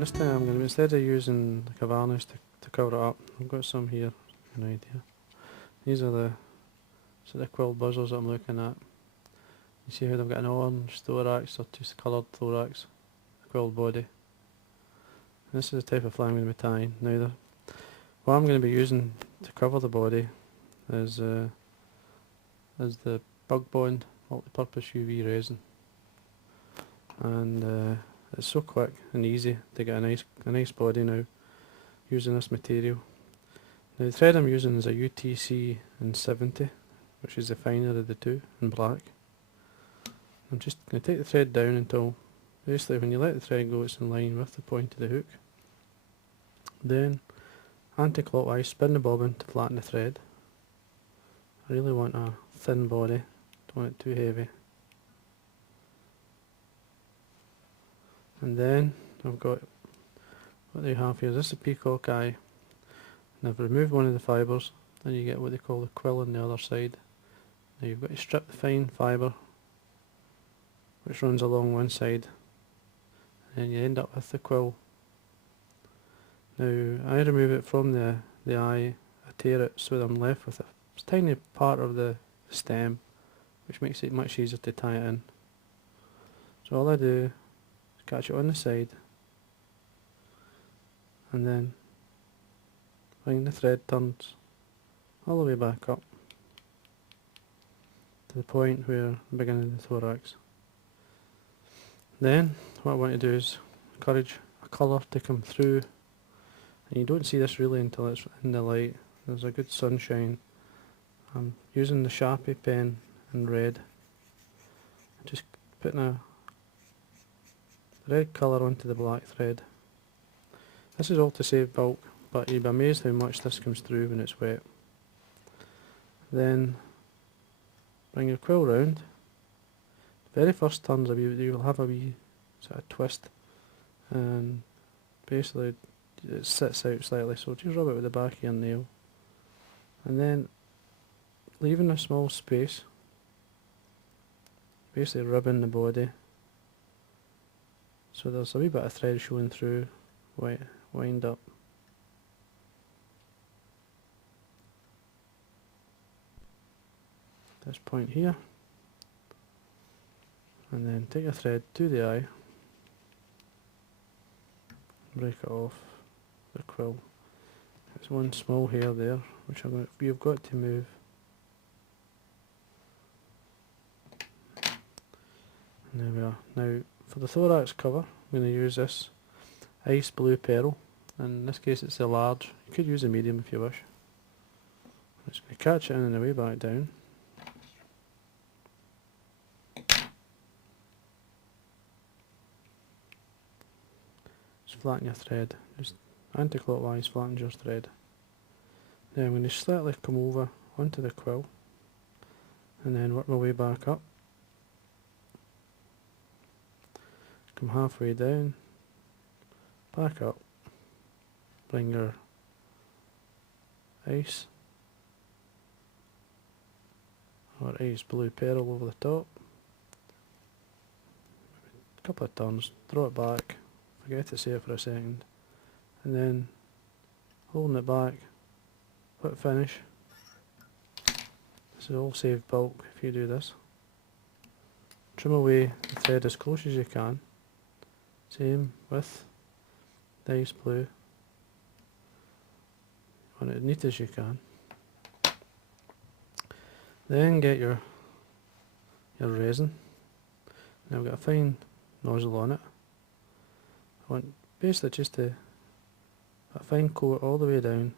this time I'm going to, instead of using like a varnish to cover it up, I've got some here, an idea. These are the sort of Quilled buzzers that I'm looking at. You see how they've got an orange thorax, or two coloured thorax, Quilled body. And this is the type of fly I'm going to be tying. Now what I'm going to be using to cover the body is the Bug Bond multi-purpose UV resin, and it's so quick and easy to get a nice body now using this material. Now the thread I'm using is a UTC in 70, which is the finer of the two, in black. I'm just going to take the thread down until, basically when you let the thread go, it's in line with the point of the hook. Then anti-clockwise spin the bobbin to flatten the thread. I really want a thin body, don't want it too heavy. And then I've got what they have here. This is a peacock eye, and I've removed one of the fibres. Then you get what they call the quill on the other side. Now you've got to strip the fine fibre which runs along one side, and then you end up with the quill. Now I remove it from the eye, I tear it so that I'm left with a tiny part of the stem, which makes it much easier to tie it in. So all I do is catch it on the side, and then find the thread turns all the way back up to the point where the beginning of the thorax. Then what I want to do is encourage a colour to come through, and you don't see this really until it's in the light. There's a good sunshine. I'm using the Sharpie pen in red, just putting a red colour onto the black thread. This is all to save bulk, but you'd be amazed how much this comes through when it's wet. Then bring your quill round. The very first turns you will have a wee sort of twist, and basically it sits out slightly, so just rub it with the back of your nail, and then leaving a small space, basically ribbing the body so there's a wee bit of thread showing through, wind up. This point here, and then take a thread to the eye, break it off the quill. There's one small hair there which you've got to move. And there we are. Now for the thorax cover, I'm going to use this ice blue pearl. In this case it's a large. You could use a medium if you wish. I'm just going to catch it in and the way back down. Just flatten your thread. Just anti-clockwise flatten your thread. Then I'm going to slightly come over onto the quill and then work my way back up. Come halfway down, back up, bring your ice or ice blue pearl over the top, a couple of turns, throw it back, forget to say it for a second, and then holding it back, put finish. This is all saved bulk if you do this. Trim away the thread as close as you can. Same with the ice blue. Want it as neat as you can. Then get your resin. Now I've got a fine nozzle on it. I want basically just a fine coat all the way down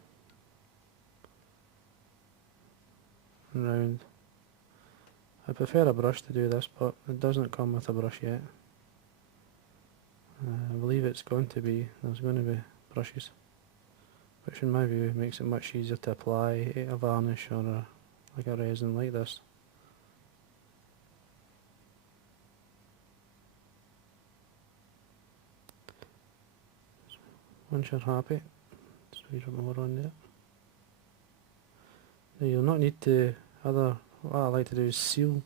and round. I prefer a brush to do this, but it doesn't come with a brush yet. I believe there's going to be brushes, which in my view makes it much easier to apply a varnish or like a resin like this. Once you're happy, just a bit more on there. Now you'll not need to, what I like to do is seal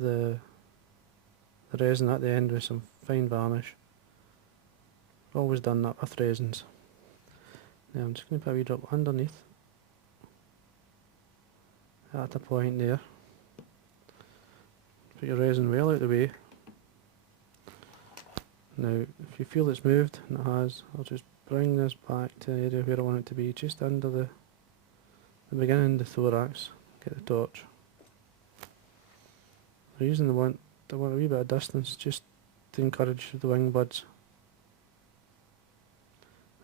the resin at the end with some fine varnish, Always done that with resins. Now I'm just going to put a wee drop underneath at a point there. Put your resin well out of the way. Now if you feel it's moved, and it has, I'll just bring this back to the area where I want it to be, just under the beginning of the thorax. Get the torch. I'm using the one a wee bit of distance just to encourage the wing buds.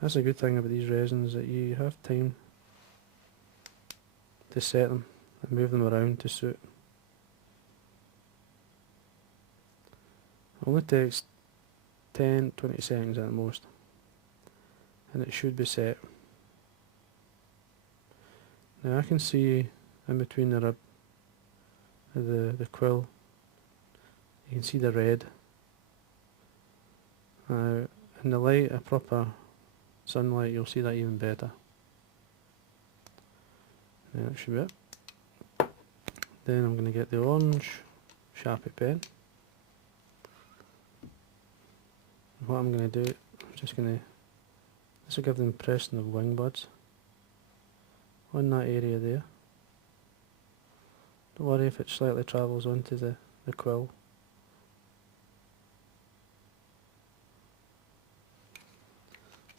That's a good thing about these resins, that you have time to set them and move them around to suit. It only takes 10-20 seconds at the most, and it should be set. Now I can see in between the rib of the quill, you can see the red. Now in the light, a proper sunlight, you'll see that even better. Now that should be it. Then I'm going to get the orange Sharpie pen. What I'm going to do, I'm just going to, this will give the impression of wing buds on that area there. Don't worry if it slightly travels onto the quill.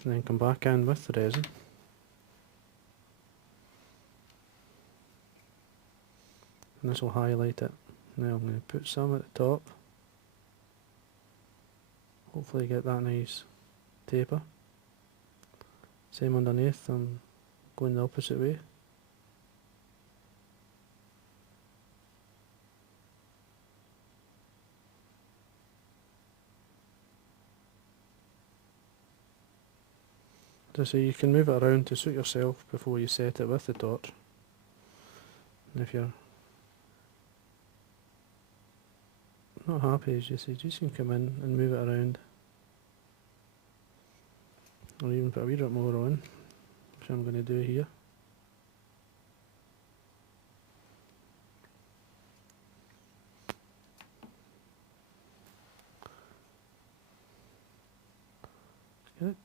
And then come back in with the resin. And this will highlight it. Now I'm going to put some at the top. Hopefully get that nice taper. Same underneath, I'm going the opposite way. As I say, you can move it around to suit yourself before you set it with the torch. And if you're not happy, as you say, just can come in and move it around. Or even put a wee bit more on, which I'm going to do here.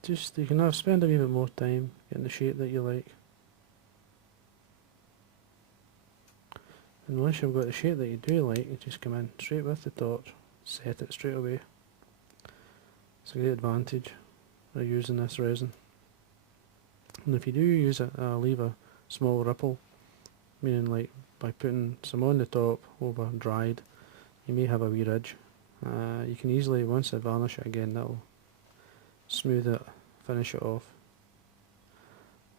Just, you can have spend a wee bit more time getting the shape that you like. And once you've got the shape that you do like, you just come in straight with the torch, set it straight away. It's a great advantage of using this resin. And if you do use it, leave a small ripple, meaning like by putting some on the top over dried, you may have a wee ridge. You can easily, once I varnish it again, that'll smooth it, finish it off.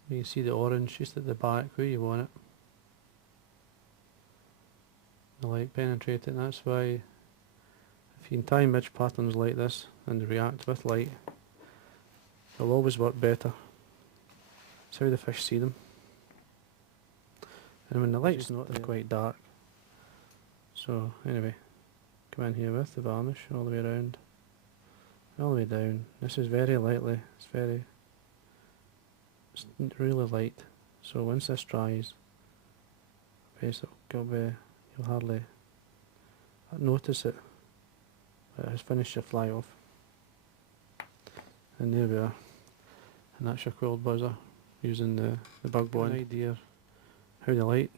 You can see the orange just at the back where you want it. The light penetrating, that's why if you can tie midge patterns like this and they react with light, they'll always work better. That's how the fish see them. And when the light's not, they're quite dark. So anyway, come in here with the varnish all the way around, all the way down. This is very lightly, it's really light. So once this dries, basically you'll hardly notice it, but it has finished your fly off. And there we are, and that's your quilled buzzer using the bug bond. An idea how the light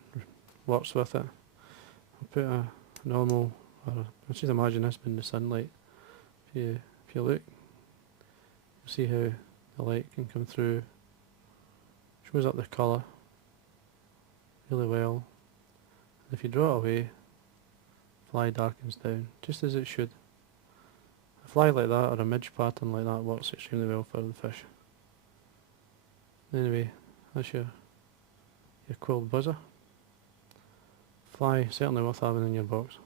works with it. I'll put a normal, or let's just imagine this being the sunlight. If you look, you'll see how the light can come through, shows up the colour really well. And if you draw it away, fly darkens down, just as it should. A fly like that or a midge pattern like that works extremely well for the fish. Anyway, that's your quilled buzzer. Fly certainly worth having in your box.